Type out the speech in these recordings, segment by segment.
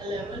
11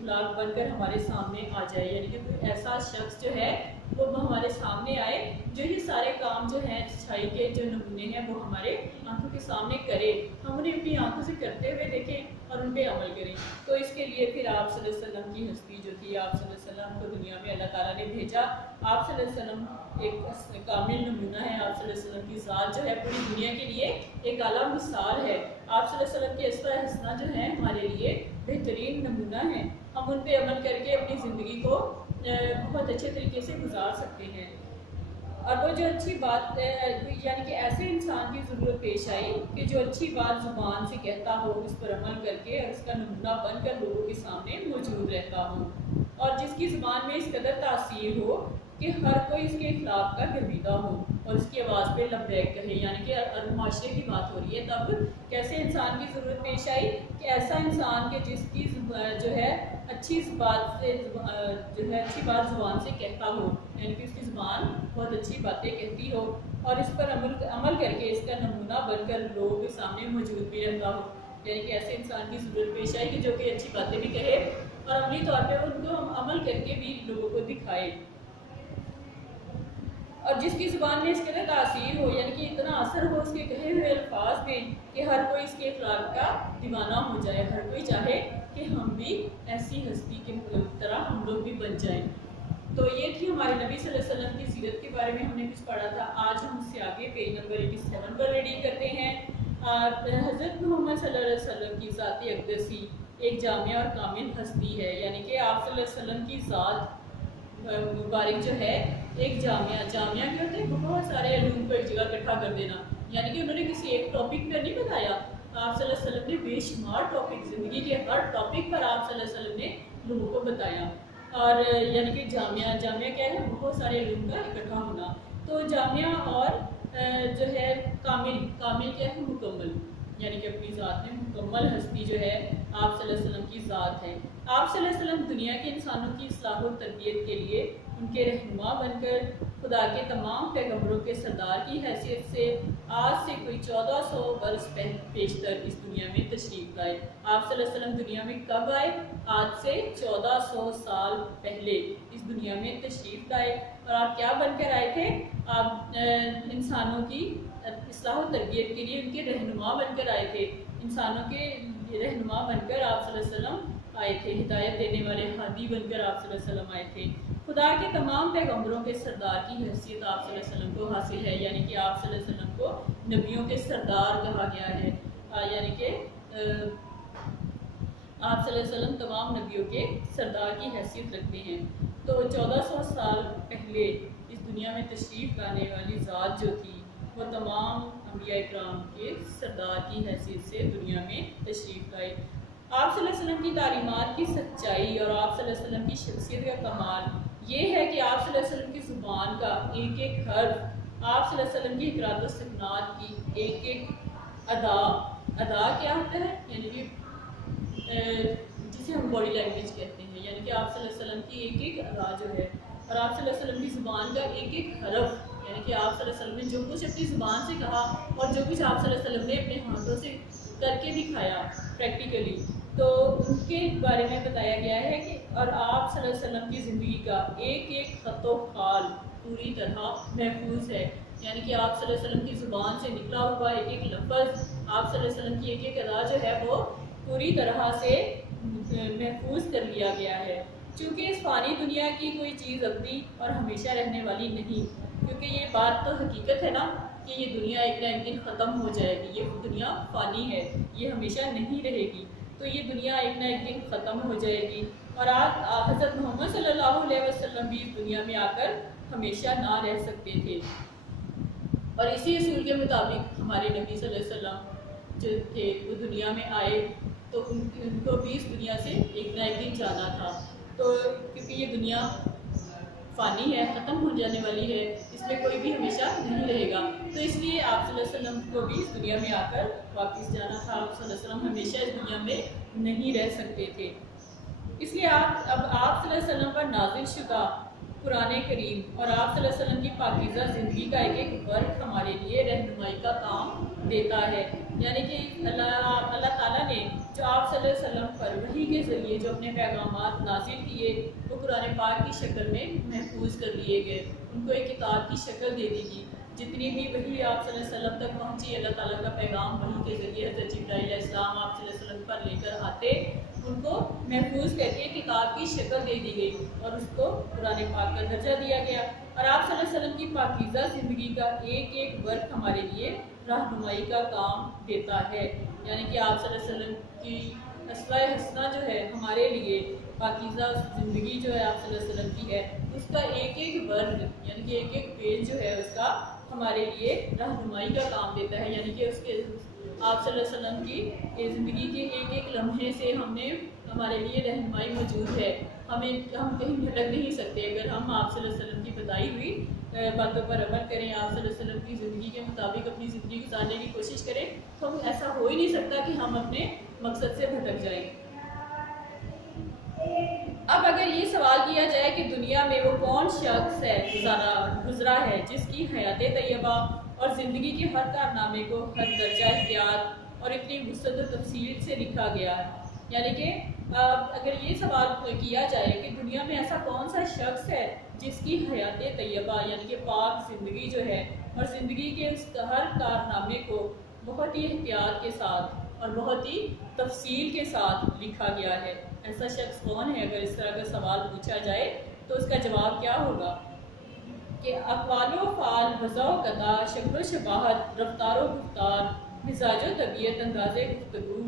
اخلاق بن کر ہمارے سامنے آ جائے، یعنی کہ کوئی ایسا شخص جو ہے وہ ہمارے سامنے آئے جو یہ سارے کام جو ہیں اچھائی کے جو نمونے ہیں وہ ہمارے آنکھوں کے سامنے کرے، ہم انہیں اپنی آنکھوں سے کرتے ہوئے دیکھیں اور ان پہ عمل کریں۔ تو اس کے لیے پھر آپ صلی اللہ علیہ وسلم کی ہستی جو تھی، آپ صلی اللہ علیہ وسلم کو دنیا میں اللہ تعالیٰ نے بھیجا۔ آپ صلی اللہ علیہ وسلم ایک کامل نمونہ ہے، آپ صلی اللہ علیہ وسلم کی ذات جو ہے پوری دنیا کے لیے ایک اعلیٰ مثال ہے۔ آپ صلی اللہ علیہ وسلم کے اسوہ حسنہ جو ہیں ہمارے لیے بہترین نمونہ ہیں، ہم ان پہ عمل کر کے اپنی زندگی کو بہت اچھے طریقے سے گزار سکتے ہیں۔ اور وہ جو اچھی بات یعنی کہ ایسے انسان کی ضرورت پیش آئی کہ جو اچھی بات زبان سے کہتا ہو، اس پر عمل کر کے اور اس کا نمونہ بن کر لوگوں کے سامنے موجود رہتا ہو، اور جس کی زبان میں اس قدر تاثیر ہو کہ ہر کوئی اس کے اخلاق کا گرویدہ ہو اور اس کی آواز پہ لبیک کہے۔ یعنی کہ معاشرے کی بات ہو رہی ہے، تب کیسے انسان کی ضرورت پیش آئی کہ ایسا انسان کہ جس کی جو ہے اچھی بات سے جو ہے اچھی بات زبان سے کہتا ہو، یعنی کہ اس کی زبان بہت اچھی باتیں کہتی ہو اور اس پر عمل کر کے اس کا نمونہ بن کر لوگوں کے سامنے موجود بھی رہتا ہو۔ یعنی کہ ایسے انسان کی ضرورت پیش آئی کہ جو کہ اچھی باتیں بھی کہے اور عملی طور پہ ان کو عمل کر کے بھی لوگوں کو دکھائے، اور جس کی زبان میں اس کے تاثیر ہو، یعنی کہ اتنا اثر ہو اس کے کہے ہوئے الفاظ میں کہ ہر کوئی اس کے اخلاق کا دیوانہ ہو جائے، ہر کوئی چاہے کہ ہم بھی ایسی ہستی کی طرح ہم لوگ بھی بن جائیں۔ تو یہ تھی ہمارے نبی صلی اللہ علیہ وسلم کی سیرت کے بارے میں ہم نے کچھ پڑھا تھا۔ آج ہم اس سے آگے پیج نمبر 87 پر ریڈنگ کرتے ہیں۔ حضرت محمد صلی اللہ علیہ وسلم کی ذات اقدسی ایک جامع اور کامل ہستی ہے، یعنی کہ آپ صلی اللہ علیہ وسلم کی ذات مبارک جو ہے ایک جامعہ کیا ہوتا ہے؟ بہت سارے علوم کو ایک جگہ اکٹھا کر دینا، یعنی کہ انہوں نے کسی ایک ٹاپک پر نہیں بتایا، آپ صلی اللہ علیہ وسلم نے بے شمار ٹاپک، زندگی کے ہر ٹاپک پر آپ صلی اللہ علیہ وسلم نے لوگوں کو بتایا، اور یعنی کہ جامعہ کیا ہے؟ بہت سارے علوم کا اکٹھا ہونا۔ تو جامعہ اور جو ہے کامل کیا ہے؟ مکمل، یعنی کہ اپنی ذات میں مکمل ہستی جو ہے آپ صلی اللہ علیہ وسلم کی ذات ہے۔ آپ صلی اللہ علیہ وسلم دنیا کے انسانوں کی اصلاح و تربیت کے لیے ان کے رہنما بن کر خدا کے تمام پیغمبروں کے سردار کی حیثیت سے آج سے کوئی 1400 برس پیشتر اس دنیا میں تشریف لائے۔ آپ صلی اللہ علیہ وسلم دنیا میں کب آئے؟ آج سے 1400 سال پہلے اس دنیا میں تشریف لائے، اور آپ کیا بن کر آئے تھے؟ آپ انسانوں کی اصلاح و تربیت کے لیے ان کے رہنما بن کر آئے تھے، انسانوں کے رہنما بن کر آپ صلی اللہ علیہ وسلم آئے تھے، ہدایت دینے والے ہادی بن کر آپ صلی اللہ علیہ وسلم آئے تھے۔ خدا کے تمام پیغمبروں کے سردار کی حیثیت آپ صلی اللہ علیہ وسلم کو حاصل ہے، یعنی کہ آپ صلی اللہ علیہ وسلم کو نبیوں کے سردار کہا گیا ہے، یعنی کہ آپ صلی اللہ علیہ وسلم تمام نبیوں کے سردار کی حیثیت رکھتے ہیں۔ تو 1400 سال پہلے اس دنیا میں تشریف لانے والی ذات جو تھی وہ تمام انبیاء اکرام کے سردار کی حیثیت سے دنیا میں تشریف لائے۔ آپ صلی اللہ علیہ وسلم کی تعلیمات کی سچائی اور آپ صلی اللہ علیہ وسلم کی شخصیت کا کمال یہ ہے کہ آپ صلی اللہ علیہ وسلم کی زبان کا ایک ایک حرف، آپ صلی اللہ علیہ وسلم کی اقرات و سکنات کی ایک ایک ادا کیا ہوتا ہے؟ یعنی کہ جسے ہم باڈی لینگویج کہتے ہیں، یعنی کہ آپ صلی اللہ علیہ وسلم کی ایک ایک ادا جو ہے، اور آپ صلی اللہ علیہ وسلم کی زبان کا ایک ایک حرف، یعنی کہ آپ صلی اللہ علیہ وسلم نے جو کچھ اپنی زبان سے کہا اور جو کچھ آپ صلی اللہ علیہ وسلم نے اپنے ہاتھوں سے کر کے دکھایا پریکٹیکلی، تو ان کے بارے میں بتایا گیا ہے کہ اور آپ صلی اللہ علیہ وسلم کی زندگی کا ایک ایک خط و خال پوری طرح محفوظ ہے، یعنی کہ آپ صلی اللہ علیہ وسلم کی زبان سے نکلا ہوا ایک ایک لفظ، آپ صلی اللہ علیہ وسلم کی ایک ایک ادا جو ہے وہ پوری طرح سے محفوظ کر لیا گیا ہے، چونکہ اس فانی دنیا کی کوئی چیز ابدی اور ہمیشہ رہنے والی نہیں، کیونکہ یہ بات تو حقیقت ہے نا کہ یہ دنیا ایک نہ ایک دن ختم ہو جائے گی، یہ دنیا فانی ہے، یہ ہمیشہ نہیں رہے گی، تو یہ دنیا ایک نہ ایک دن ختم ہو جائے گی، اور آج حضرت محمد صلی اللہ علیہ وسلم بھی اس دنیا میں آ کر ہمیشہ نہ رہ سکتے تھے، اور اسی اصول کے مطابق ہمارے نبی صلی اللہ علیہ وسلم جو تھے وہ دنیا میں آئے تو ان کو بھی اس دنیا سے ایک نہ ایک دن جانا تھا، تو کیونکہ یہ دنیا فانی ہے، ختم ہو جانے والی ہے، اس میں کوئی بھی ہمیشہ نہیں رہے گا، تو اس لیے آپ صلی اللہ علیہ وسلم کو بھی اس دنیا میں آ کر واپس جانا تھا، آپ صلی اللہ علیہ وسلم ہمیشہ اس دنیا میں نہیں رہ سکتے تھے، اس لیے اب آپ صلی اللہ علیہ وسلم پر نازل شدہ قرآن کریم اور آپ صلی اللہ علیہ وسلم کی پاکیزہ زندگی کا ایک ایک ورق ہمارے لیے رہنمائی کا کام دیتا ہے، یعنی کہ اللہ تعالیٰ نے جو آپ صلی اللہ علیہ وسلم پر وحی کے ذریعے جو اپنے پیغامات نازل کیے وہ قرآن پاک کی شکل میں محفوظ کر لیے گئے، ان کو ایک کتاب کی شکل دے دی گئی۔ جتنی بھی وحی آپ صلی اللہ علیہ وسلم تک پہنچی، اللہ تعالیٰ کا پیغام وحی کے ذریعے حضرت جبرائیل علیہ السلام آپ صلی اللہ علیہ وسلم پر لے کر آتے، ان کو محفوظ کر کے کتاب کی شکل دے دی گئی اور اس کو قرآن پاک کا درجہ دیا گیا، اور آپ صلی اللہ علیہ وسلم کی پاکیزہ زندگی کا ایک ایک ورق ہمارے لیے رہنمائی کا کام دیتا ہے، یعنی کہ آپ صلی اللہ علیہ وسلم کی اسوہ حسنہ جو ہے ہمارے لیے پاکیزہ زندگی جو ہے آپ صلی اللہ علیہ وسلم کی ہے، اس کا ایک ایک ورق یعنی کہ ایک ایک پیج جو ہے اس کا ہمارے لیے رہنمائی کا کام دیتا ہے، یعنی کہ اس کے آپ صلی اللہ علیہ وسلم کی زندگی کے ایک ایک لمحے سے ہمارے لیے رہنمائی موجود ہے، ہم کہیں بھٹک نہیں سکتے۔ اگر ہم آپ صلی اللہ علیہ وسلم کی بتائی ہوئی باتوں پر عمل کریں، آپ صلی اللہ علیہ وسلم کی زندگی کے مطابق اپنی زندگی گزارنے کی کوشش کریں، تو ایسا ہو ہی نہیں سکتا کہ ہم اپنے مقصد سے بھٹک جائیں۔ اب اگر یہ سوال کیا جائے کہ دنیا میں وہ کون شخص ہے گزرا ہے جس کی حیات طیبہ اور زندگی کے ہر کارنامے کو ہر درجہ احتیاط اور اتنی وسعت و تفصیل سے لکھا گیا ہے، یعنی کہ اگر یہ سوال کیا جائے کہ دنیا میں ایسا کون سا شخص ہے جس کی حیات طیبہ یعنی کہ پاک زندگی جو ہے اور زندگی کے اس ہر کارنامے کو بہت ہی احتیاط کے ساتھ اور بہت ہی تفصیل کے ساتھ لکھا گیا ہے، ایسا شخص کون ہے؟ اگر اس طرح کا سوال پوچھا جائے تو اس کا جواب کیا ہوگا کہ اقوال و فعال، وضع و قطع، شکل و شباہت، رفتار و گفتار، مزاج و طبیعت، انداز گفتگو،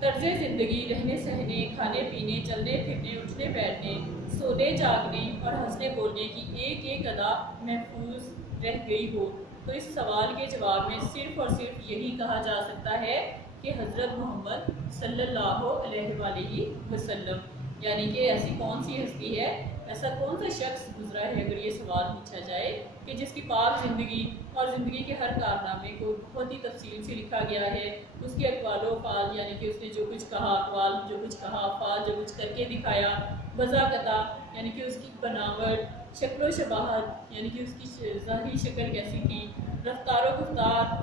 طرز زندگی، رہنے سہنے، کھانے پینے، چلنے پھرنے، اٹھنے بیٹھنے، سونے جاگنے اور ہنسنے بولنے کی ایک ایک ادا محفوظ رہ گئی ہو، تو اس سوال کے جواب میں صرف اور صرف یہی کہا جا سکتا ہے کہ حضرت محمد صلی اللہ علیہ وآلہ وسلم، یعنی کہ ایسی کون سی ہستی ہے، ایسا کون سا شخص گزرا ہے اگر یہ سوال پوچھا جائے کہ جس کی پاک زندگی اور زندگی کے ہر کارنامے کو بہت ہی تفصیل سے لکھا گیا ہے، اس کے اقوال و افعال یعنی کہ اس نے جو کچھ کہا، اقوال جو کچھ کہا، افعال جو کچھ کر کے دکھایا، وضع قطع یعنی کہ اس کی بناوٹ، شکل و شباہت یعنی کہ اس کی ظاہری شکل کیسی تھی، رفتار و گفتار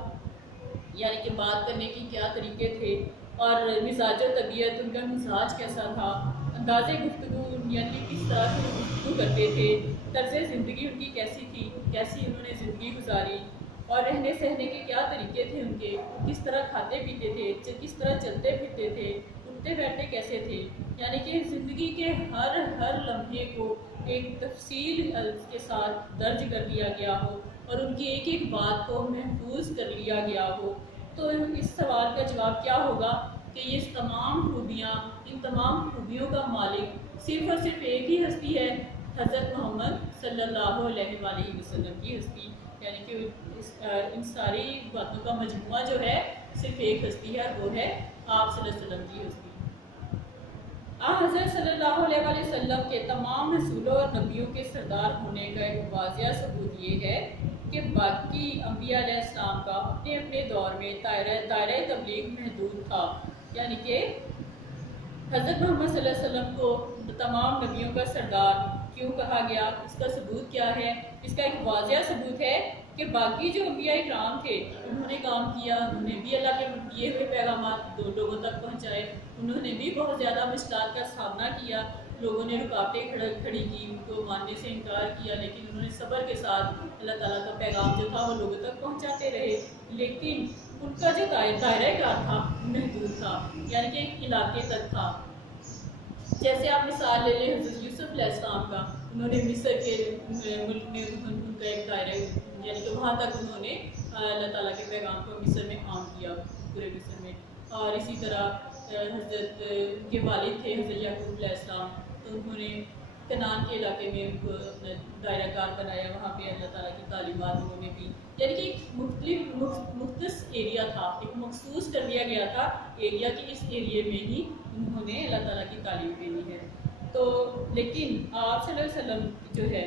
یعنی کہ بات کرنے کی کیا طریقے تھے، اور مزاج و طبیعت ان کا مزاج کیسا تھا، انداز گفتگو یعنی کہ کس طرح سے گفتگو کرتے تھے، طرز زندگی ان کی کیسی تھی، کیسی انہوں نے زندگی گزاری، اور رہنے سہنے کے کیا طریقے تھے ان کے، کس طرح کھاتے پیتے تھے، کس طرح چلتے پھرتے تھے، اٹھتے بیٹھتے کیسے تھے، یعنی کہ زندگی کے ہر لمحے کو ایک تفصیل کے ساتھ درج کر لیا گیا ہو اور ان کی ایک ایک بات کو محفوظ کر لیا گیا ہو، تو اس سوال کا جواب کیا ہوگا کہ یہ تمام خوبیاں، ان تمام خوبیوں کا مالک صرف اور صرف ایک ہی ہستی ہے، حضرت محمد صلی اللہ علیہ وآلہ وسلم کی ہستی، یعنی کہ ان ساری باتوں کا مجموعہ جو ہے صرف ایک ہستی ہے، وہ ہے آپ صلی اللہ علیہ وسلم کی ہستی۔ حضرت صلی اللہ علیہ وآلہ وسلم کے تمام رسولوں اور نبیوں کے سردار ہونے کا ایک واضح ثبوت یہ ہے کہ باقی انبیاء علیہ السلام کا اپنے اپنے دور میں دائرہ تبلیغ محدود تھا، یعنی کہ حضرت محمد صلی اللہ علیہ وسلم کو تمام نبیوں کا سردار کیوں کہا گیا، اس کا ثبوت کیا ہے؟ اس کا ایک واضح ثبوت ہے کہ باقی جو انبیاء کرام تھے انہوں نے کام کیا، انہوں نے بھی اللہ کے دیے ہوئے پیغامات لوگوں تک پہنچائے، انہوں نے بھی بہت زیادہ مشکلات کا سامنا کیا، لوگوں نے رکاوٹیں کھڑی کی، ان کو ماننے سے انکار کیا، لیکن انہوں نے صبر کے ساتھ اللہ تعالیٰ کا پیغام جو تھا وہ لوگوں تک پہنچاتے رہے، لیکن ان کا جو دائرہ کار تھا محدود تھا، یعنی کہ ایک علاقے تک تھا۔ جیسے آپ مثال لے لیں حضرت یوسف علیہ السلام کا، انہوں نے مصر کے ملک میں ان کا ایک دائرہ یعنی کہ وہاں تک انہوں نے اللہ تعالیٰ کے پیغام کو مصر میں عام کیا، پورے مصر میں، اور اسی طرح حضرت کے والد تھے حضرت یعقوب علیہ السلام، تو انہوں نے کنعان کے علاقے میں ان کو اپنا دائرہ کار بنایا، وہاں پہ اللہ تعالیٰ کی تعلیمات انہوں نے دی، یعنی کہ ایک مختص ایریا تھا، ایک مخصوص کر دیا گیا تھا ایریا کی، اس ایریے میں ہی انہوں نے اللہ تعالیٰ کی تعلیم دینی ہے۔ تو لیکن آپ صلی اللہ علیہ وسلم جو ہے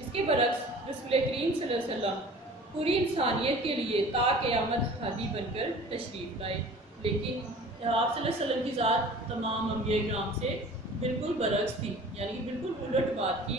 اس کے برعکس رسول کریم صلی اللہ علیہ وسلم پوری انسانیت کے لیے تا قیامت ہادی بن کر تشریف لائے، لیکن آپ صلی اللہ علیہ وسلم کی ذات تمام انبیاء کرام سے بالکل برعکس تھی، یعنی کہ بالکل الٹ بات تھی،